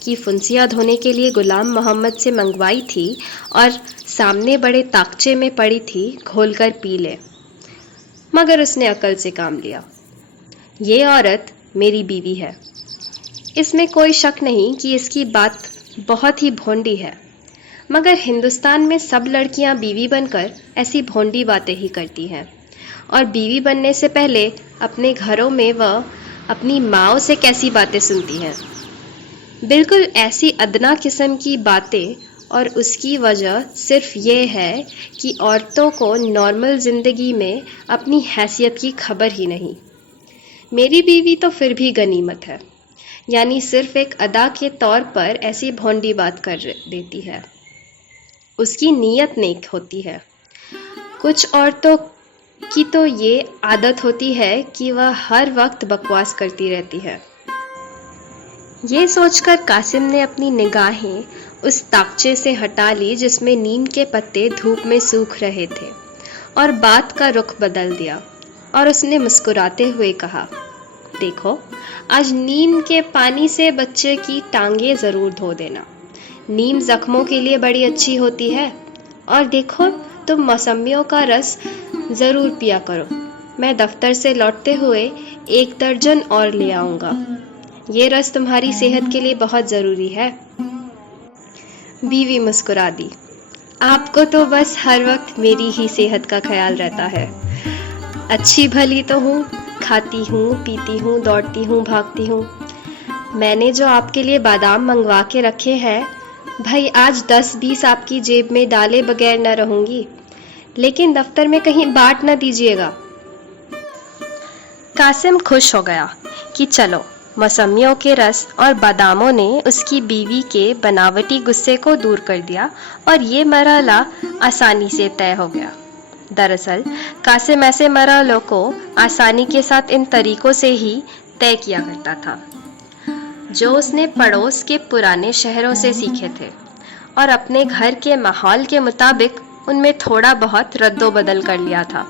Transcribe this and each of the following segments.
کی فنسیاں دھونے کے لیے غلام محمد سے منگوائی تھی اور سامنے بڑے تاقچے میں پڑی تھی، کھول کر پی لے، مگر اس نے عقل سے کام لیا۔ یہ عورت میری بیوی ہے۔ اس میں کوئی شک نہیں کہ اس کی بات بہت ہی بھونڈی ہے، مگر ہندوستان میں سب لڑکیاں بیوی بن کر ایسی بھونڈی باتیں ہی کرتی ہیں، اور بیوی بننے سے پہلے اپنے گھروں میں وہ اپنی ماؤں سے کیسی باتیں سنتی ہیں، بالکل ایسی ادنا قسم کی باتیں، اور اس کی وجہ صرف یہ ہے کہ عورتوں کو نارمل زندگی میں اپنی حیثیت کی خبر ہی نہیں۔ میری بیوی تو پھر بھی غنیمت ہے، یعنی صرف ایک ادا کے طور پر ایسی بھونڈی بات کر دیتی ہے، اس کی نیت نیک ہوتی ہے۔ کچھ عورتوں کی تو یہ عادت ہوتی ہے کہ وہ ہر وقت بکواس کرتی رہتی ہے۔ یہ سوچ کر قاسم نے اپنی نگاہیں اس تاقچے سے ہٹا لی جس میں نیم کے پتے دھوپ میں سوکھ رہے تھے، اور بات کا رخ بدل دیا، اور اس نے مسکراتے ہوئے کہا، دیکھو، آج نیم کے پانی سے بچے کی ٹانگیں ضرور دھو دینا، نیم زخموں کے لیے بڑی اچھی ہوتی ہے، اور دیکھو تم موسمیوں کا رس ضرور پیا کرو، میں دفتر سے لوٹتے ہوئے 1 درجن اور لے آؤں گا، یہ رس تمہاری صحت کے لیے بہت ضروری ہے۔ بیوی مسکرا دی، آپ کو تو بس ہر وقت میری ہی صحت کا خیال رہتا ہے، اچھی بھلی تو ہوں، کھاتی ہوں، پیتی ہوں، دوڑتی ہوں، بھاگتی ہوں۔ میں نے جو آپ کے لیے بادام منگوا کے رکھے ہیں، بھائی آج 10-20 آپ کی جیب میں ڈالے بغیر نہ رہوں گی، لیکن دفتر میں کہیں بانٹ نہ دیجیے گا۔ قاسم خوش ہو گیا کہ چلو، موسمیوں کے رس اور باداموں نے اس کی بیوی کے بناوٹی غصے کو دور کر دیا، اور یہ مرحلہ آسانی سے طے ہو گیا۔ دراصل قاسم ایسے مرحلوں کو آسانی کے ساتھ ان طریقوں سے ہی طے کیا کرتا تھا جو اس نے پڑوس کے پرانے شہروں سے سیکھے تھے، اور اپنے گھر کے ماحول کے مطابق ان میں تھوڑا بہت رد و بدل کر لیا تھا۔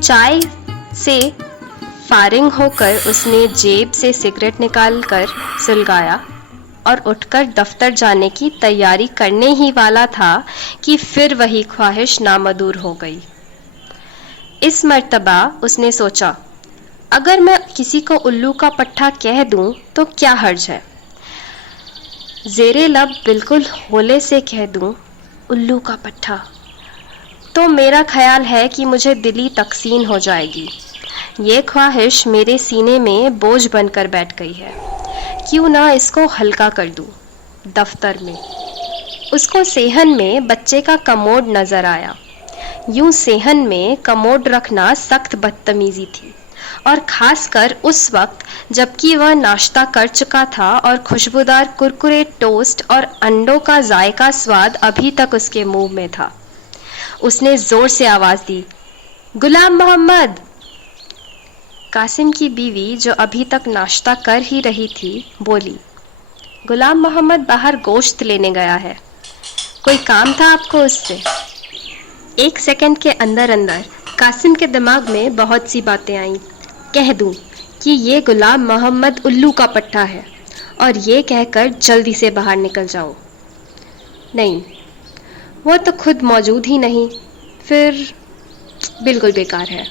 چائے سے فارغ ہو کر اس نے جیب سے سگریٹ نکال کر سلگایا اور اٹھ کر دفتر جانے کی تیاری کرنے ہی والا تھا کہ پھر وہی خواہش نامدور ہو گئی۔ اس مرتبہ اس نے سوچا، اگر میں کسی کو الو کا پٹھا کہہ دوں تو کیا حرج ہے؟ زیرے لب بالکل ہولے سے کہہ دوں الو کا پٹھا، تو میرا خیال ہے کہ مجھے دلی تقسیم ہو جائے گی۔ یہ خواہش میرے سینے میں بوجھ بن کر بیٹھ گئی ہے، کیوں نہ اس کو ہلکا کر دوں۔ دفتر میں اس کو صحن میں بچے کا کموڈ نظر آیا۔ یوں صحن میں کموڈ رکھنا سخت بدتمیزی تھی، اور خاص کر اس وقت جبکہ وہ ناشتہ کر چکا تھا اور خوشبودار کرکرے ٹوسٹ اور انڈوں کا ذائقہ سواد ابھی تک اس کے منہ میں تھا۔ اس نے زور سے آواز دی، غلام محمد! قاسم کی بیوی جو ابھی تک ناشتہ کر ہی رہی تھی بولی، غلام محمد باہر گوشت لینے گیا ہے، کوئی کام تھا آپ کو اس سے؟ 1 سیکنڈ کے اندر اندر قاسم کے دماغ میں بہت سی باتیں آئیں۔ کہہ دوں کہ یہ غلام محمد الو کا پٹھا ہے، اور یہ کہہ کر جلدی سے باہر نکل جاؤ۔ نہیں، وہ تو خود موجود ہی نہیں، پھر بالکل بیکار ہے۔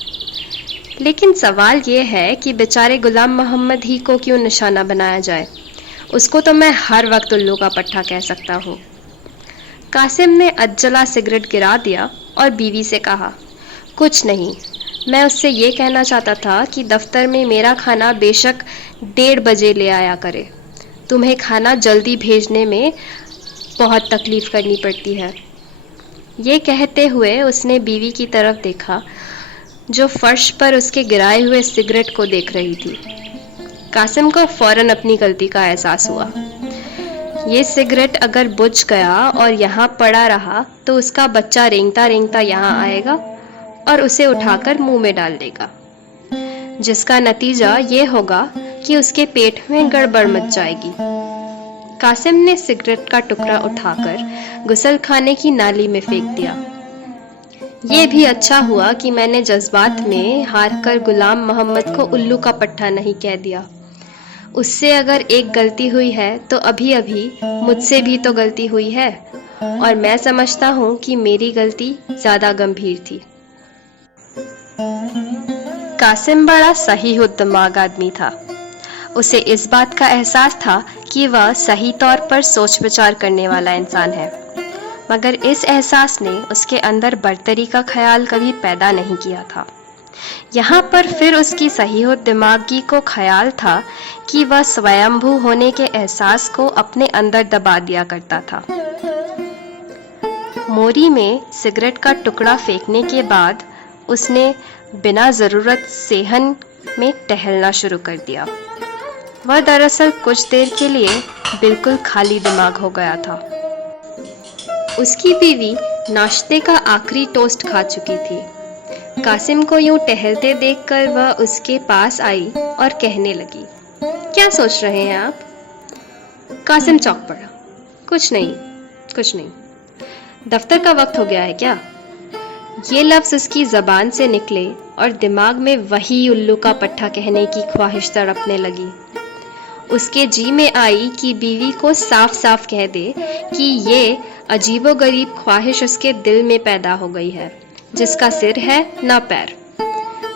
لیکن سوال یہ ہے کہ بیچارے غلام محمد ہی کو کیوں نشانہ بنایا جائے؟ اس کو تو میں ہر وقت الو کا پٹھا کہہ سکتا ہوں۔ قاسم نے عجلہ سگریٹ گرا دیا اور بیوی سے کہا، کچھ نہیں، میں اس سے یہ کہنا چاہتا تھا کہ دفتر میں میرا کھانا بے شک 1:30 بجے لے آیا کرے، تمہیں کھانا جلدی بھیجنے میں بہت تکلیف کرنی پڑتی ہے۔ یہ کہتے ہوئے اس نے بیوی کی طرف دیکھا جو فرش پر اس کے گرائے ہوئے سگریٹ کو دیکھ رہی تھی۔ قاسم کو فوراً اپنی غلطی کا احساس ہوا۔ یہ سگریٹ اگر بجھ گیا اور یہاں پڑا رہا تو اس کا بچہ رینگتا رینگتا یہاں آئے گا اور اسے اٹھا کر منہ میں ڈال دے گا، جس کا نتیجہ یہ ہوگا کہ اس کے پیٹ میں گڑبڑ مچ جائے گی۔ قاسم نے سگریٹ کا ٹکڑا اٹھا کر غسل خانے کی نالی میں پھینک دیا۔ یہ بھی اچھا ہوا کہ میں نے جذبات میں ہار کر غلام محمد کو الو کا پٹھا نہیں کہہ دیا۔ اس سے اگر ایک غلطی ہوئی ہے تو ابھی ابھی مجھ سے بھی تو غلطی ہوئی ہے، اور میں سمجھتا ہوں کہ میری غلطی زیادہ گمبھیر تھی۔ قاسم بڑا صحیح الدماغ آدمی تھا۔ اسے اس بات کا احساس تھا کہ وہ صحیح طور پر سوچ بچار کرنے والا انسان ہے، مگر اس احساس نے اس کے اندر برتری کا خیال کبھی پیدا نہیں کیا تھا۔ یہاں پر پھر اس کی صحیح الدماغی کو خیال تھا کہ وہ سویمبھو ہونے کے احساس کو اپنے اندر دبا دیا کرتا تھا۔ موری میں سگریٹ کا ٹکڑا پھینکنے کے بعد اس نے بنا ضرورت صحن میں ٹہلنا شروع کر دیا۔ وہ دراصل کچھ دیر کے لیے بالکل خالی دماغ ہو گیا تھا۔ اس کی بیوی ناشتے کا آخری ٹوسٹ کھا چکی تھی۔ قاسم کو یوں ٹہلتے دیکھ کر وہ اس کے پاس آئی اور کہنے لگی، کیا سوچ رہے ہیں آپ؟ قاسم چونک پڑا۔ کچھ نہیں۔ دفتر کا وقت ہو گیا ہے کیا؟ یہ لفظ اس کی زبان سے نکلے اور دماغ میں وہی الو کا پٹھا کہنے کی خواہش تڑپنے لگی۔ اس کے جی میں آئی کہ بیوی کو صاف صاف کہہ دے کہ یہ عجیب و غریب خواہش اس کے دل میں پیدا ہو گئی ہے، جس کا سر ہے نہ پیر۔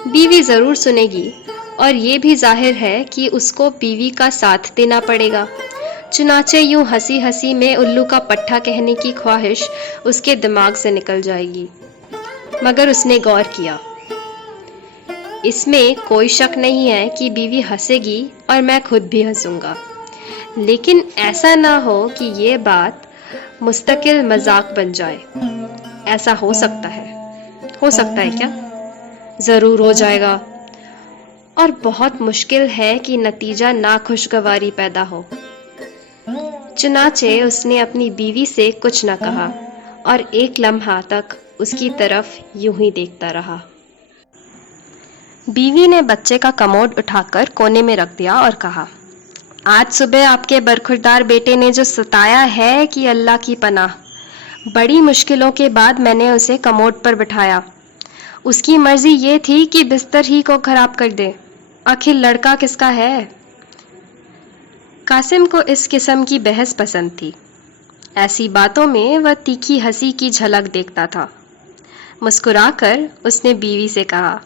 بیوی ضرور سنے گی، اور یہ بھی ظاہر ہے کہ اس کو بیوی کا ساتھ دینا پڑے گا۔ چنانچہ یوں ہنسی ہنسی میں الو کا پٹھا کہنے کی خواہش اس کے دماغ سے نکل جائے گی۔ مگر اس نے غور کیا، اس میں کوئی شک نہیں ہے کہ بیوی ہنسے گی اور میں خود بھی ہنسوں گا، لیکن ایسا نہ ہو کہ یہ بات مستقل مذاق بن جائے۔ ایسا ہو سکتا ہے کیا؟ ضرور ہو جائے گا، اور بہت مشکل ہے کہ نتیجہ ناخوشگواری پیدا ہو۔ چنانچہ اس نے اپنی بیوی سے کچھ نہ کہا اور ایک لمحہ تک اس کی طرف یوں ہی دیکھتا رہا۔ بیوی نے بچے کا کموڈ اٹھا کر کونے میں رکھ دیا اور کہا، آج صبح آپ کے برخوردار بیٹے نے جو ستایا ہے کہ اللہ کی پناہ، بڑی مشکلوں کے بعد میں نے اسے کموڈ پر بٹھایا۔ اس کی مرضی یہ تھی کہ بستر ہی کو خراب کر دے۔ آخر لڑکا کس کا ہے؟ قاسم کو اس قسم کی بحث پسند تھی۔ ایسی باتوں میں وہ تیکھی ہنسی کی جھلک دیکھتا تھا۔ مسکرا کر اس نے بیوی سے کہا،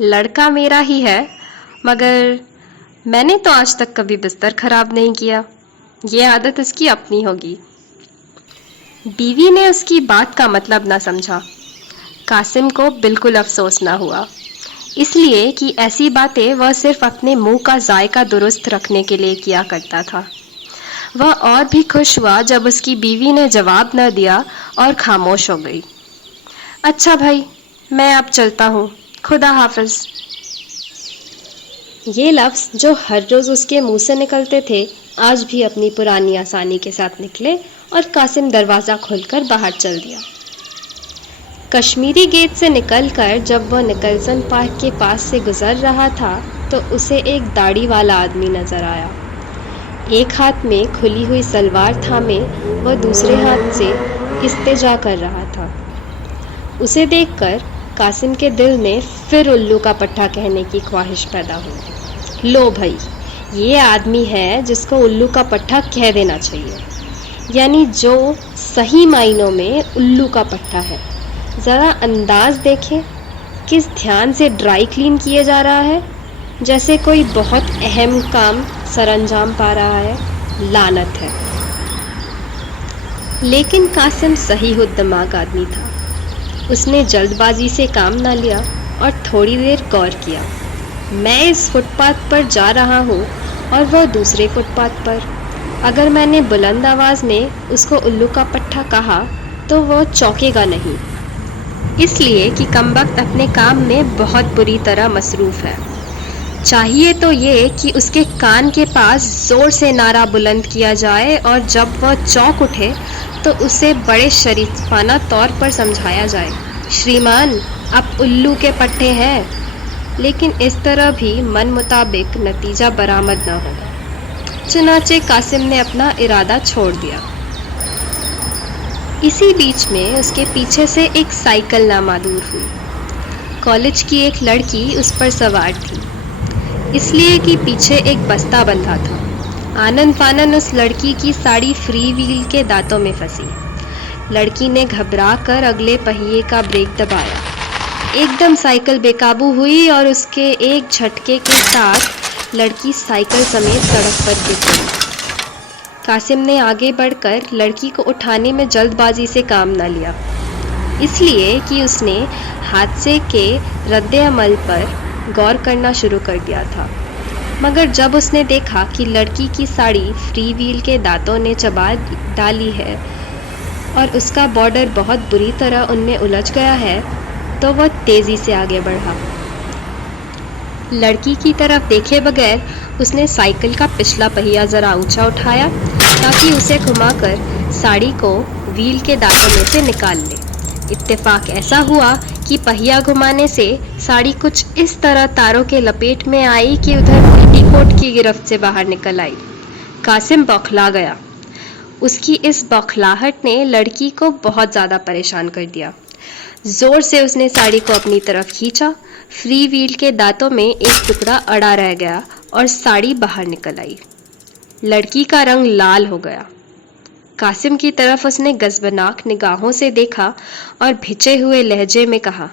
لڑکا میرا ہی ہے، مگر میں نے تو آج تک کبھی بستر خراب نہیں کیا۔ یہ عادت اس کی اپنی ہوگی۔ بیوی نے اس کی بات کا مطلب نہ سمجھا۔ قاسم کو بالکل افسوس نہ ہوا، اس لیے کہ ایسی باتیں وہ صرف اپنے منہ کا ذائقہ درست رکھنے کے لیے کیا کرتا تھا۔ وہ اور بھی خوش ہوا جب اس کی بیوی نے جواب نہ دیا اور خاموش ہو گئی۔ اچھا بھائی، میں اب چلتا ہوں، خدا حافظ۔ یہ لفظ جو ہر روز اس کے منہ سے نکلتے تھے، آج بھی اپنی پرانی آسانی کے ساتھ نکلے اور قاسم دروازہ کھول کر باہر چل دیا۔ کشمیری گیٹ سے نکل کر جب وہ نکلسن پارک کے پاس سے گزر رہا تھا تو اسے ایک داڑھی والا آدمی نظر آیا۔ ایک ہاتھ میں کھلی ہوئی سلوار تھامے وہ دوسرے ہاتھ سے استنجا کر رہا تھا۔ اسے دیکھ کر قاسم کے دل میں پھر الو کا پٹھا کہنے کی خواہش پیدا ہوئی۔ لو بھائی، یہ آدمی ہے جس کو الو کا پٹھا کہہ دینا چاہیے، یعنی جو صحیح معنوں میں الو کا پٹھا ہے۔ ذرا انداز دیکھیں، کس دھیان سے ڈرائی کلین کیے جا رہا ہے، جیسے کوئی بہت اہم کام سر انجام پا رہا ہے۔ لعنت ہے۔ لیکن قاسم صحیح الدماغ آدمی تھا۔ اس نے جلد بازی سے کام نہ لیا اور تھوڑی دیر غور کیا۔ میں اس فٹ پاتھ پر جا رہا ہوں اور وہ دوسرے فٹ پاتھ پر۔ اگر میں نے بلند آواز میں اس کو الو کا پٹھا کہا تو وہ چونکے گا نہیں، اس لیے کہ کمبخت اپنے کام میں بہت بری طرح مصروف ہے۔ چاہیے تو یہ کہ اس کے کان کے پاس زور سے نعرہ بلند کیا جائے اور جب وہ چونک اٹھے تو اسے بڑے شریفانہ طور پر سمجھایا جائے، شریمان اب الو کے پٹھے ہیں۔ لیکن اس طرح بھی من مطابق نتیجہ برآمد نہ ہو۔ چنانچہ قاسم نے اپنا ارادہ چھوڑ دیا۔ اسی بیچ میں اس کے پیچھے سے ایک سائیکل نامعدور ہوئی۔ کالج کی ایک لڑکی اس پر سوار تھی۔ اس لیے کہ پیچھے ایک بستہ بندھا تھا۔ آنن فانن اس لڑکی کی ساڑی فری ویل کے دانتوں میں پھنسی۔ لڑکی نے گھبرا کر اگلے پہیے کا بریک دبایا۔ ایک دم سائیکل بے قابو ہوئی اور اس کے ایک جھٹکے کے ساتھ لڑکی سائیکل سمیت سڑک پر گر گئی۔ قاسم نے آگے بڑھ کر لڑکی کو اٹھانے میں جلد بازی سے کام نہ لیا، اس لیے کہ اس نے حادثے کے رد عمل پر غور کرنا شروع کر دیا تھا۔ مگر جب اس نے دیکھا کہ لڑکی کی ساڑی فری ویل کے دانتوں نے چبا ڈالی ہے اور اس کا بارڈر بہت بری طرح ان میں الجھ گیا ہے، تو وہ تیزی سے آگے بڑھا۔ لڑکی کی طرف دیکھے بغیر اس نے سائیکل کا پچھلا پہیا ذرا اونچا اٹھایا تاکہ اسے گھما کر ساڑی کو ویل کے دانتوں میں سے نکال لے۔ اتفاق ایسا ہوا کہ پہیا گھمانے سے ساڑی کچھ اس طرح تاروں کے لپیٹ میں آئی کہ ادھر پیٹی کوٹ کی گرفت سے باہر نکل آئی۔ قاسم بوکھلا گیا۔ اس کی اس بوکھلاہٹ نے لڑکی کو بہت زیادہ پریشان کر دیا۔ زور سے اس نے ساڑی کو اپنی طرف کھینچا۔ فری ویل کے دانتوں میں ایک ٹکڑا اڑا رہ گیا اور ساڑی باہر نکل آئی۔ لڑکی کا رنگ لال ہو گیا۔ قاسم کی طرف اس نے غضبناک نگاہوں سے دیکھا اور بھچے ہوئے لہجے میں کہا،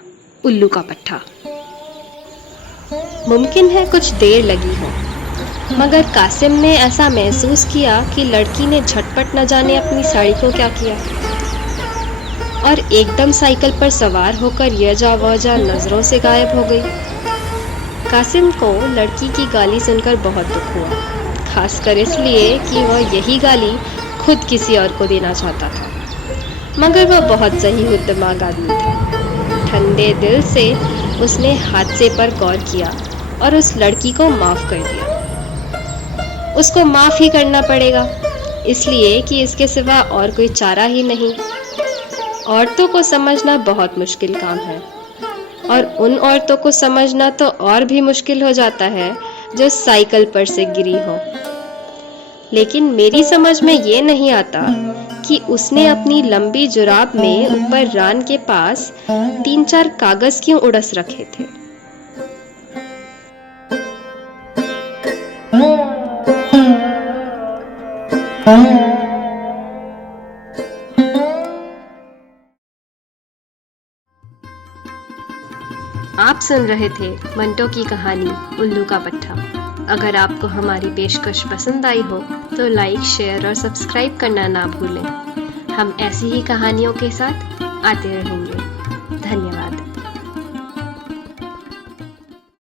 الو کا پٹھا۔ ممکن ہے کچھ دیر لگی ہو، مگر قاسم نے ایسا محسوس کیا کہ لڑکی نے جھٹپٹ نہ جانے اپنی ساڑی کو کیا کیا اور ایک دم سائیکل پر سوار ہو کر یہ جا وہ جا نظروں سے غائب ہو گئی۔ قاسم کو لڑکی کی گالی سن کر بہت دکھ ہوا، خاص کر اس لیے کہ وہ یہی گالی خود کسی اور کو دینا چاہتا تھا، مگر وہ بہت صحیح دماغ آدمی تھا۔ ٹھنڈے دل سے اس نے حادثے پر غور کیا اور اس لڑکی کو معاف کر دیا۔ اس کو معاف ہی کرنا پڑے گا، اس لیے کہ اس کے سوا اور کوئی چارہ ہی نہیں۔ عورتوں کو سمجھنا بہت مشکل کام ہے، اور ان عورتوں کو سمجھنا تو اور بھی مشکل ہو جاتا ہے جو سائیکل پر سے گری ہو۔ لیکن میری سمجھ میں یہ نہیں آتا کہ اس نے اپنی لمبی جراب میں اوپر ران کے پاس 3-4 کاغذ کیوں اڑس رکھے تھے۔ آپ سن رہے تھے منٹو کی کہانی الو کا پٹھا۔ اگر آپ کو ہماری پیشکش پسند آئی ہو تو لائک، شیئر اور سبسکرائب کرنا نہ بھولیں۔ ہم ایسی ہی کہانیوں کے ساتھ آتے رہیں گے۔ دھنیہ واد۔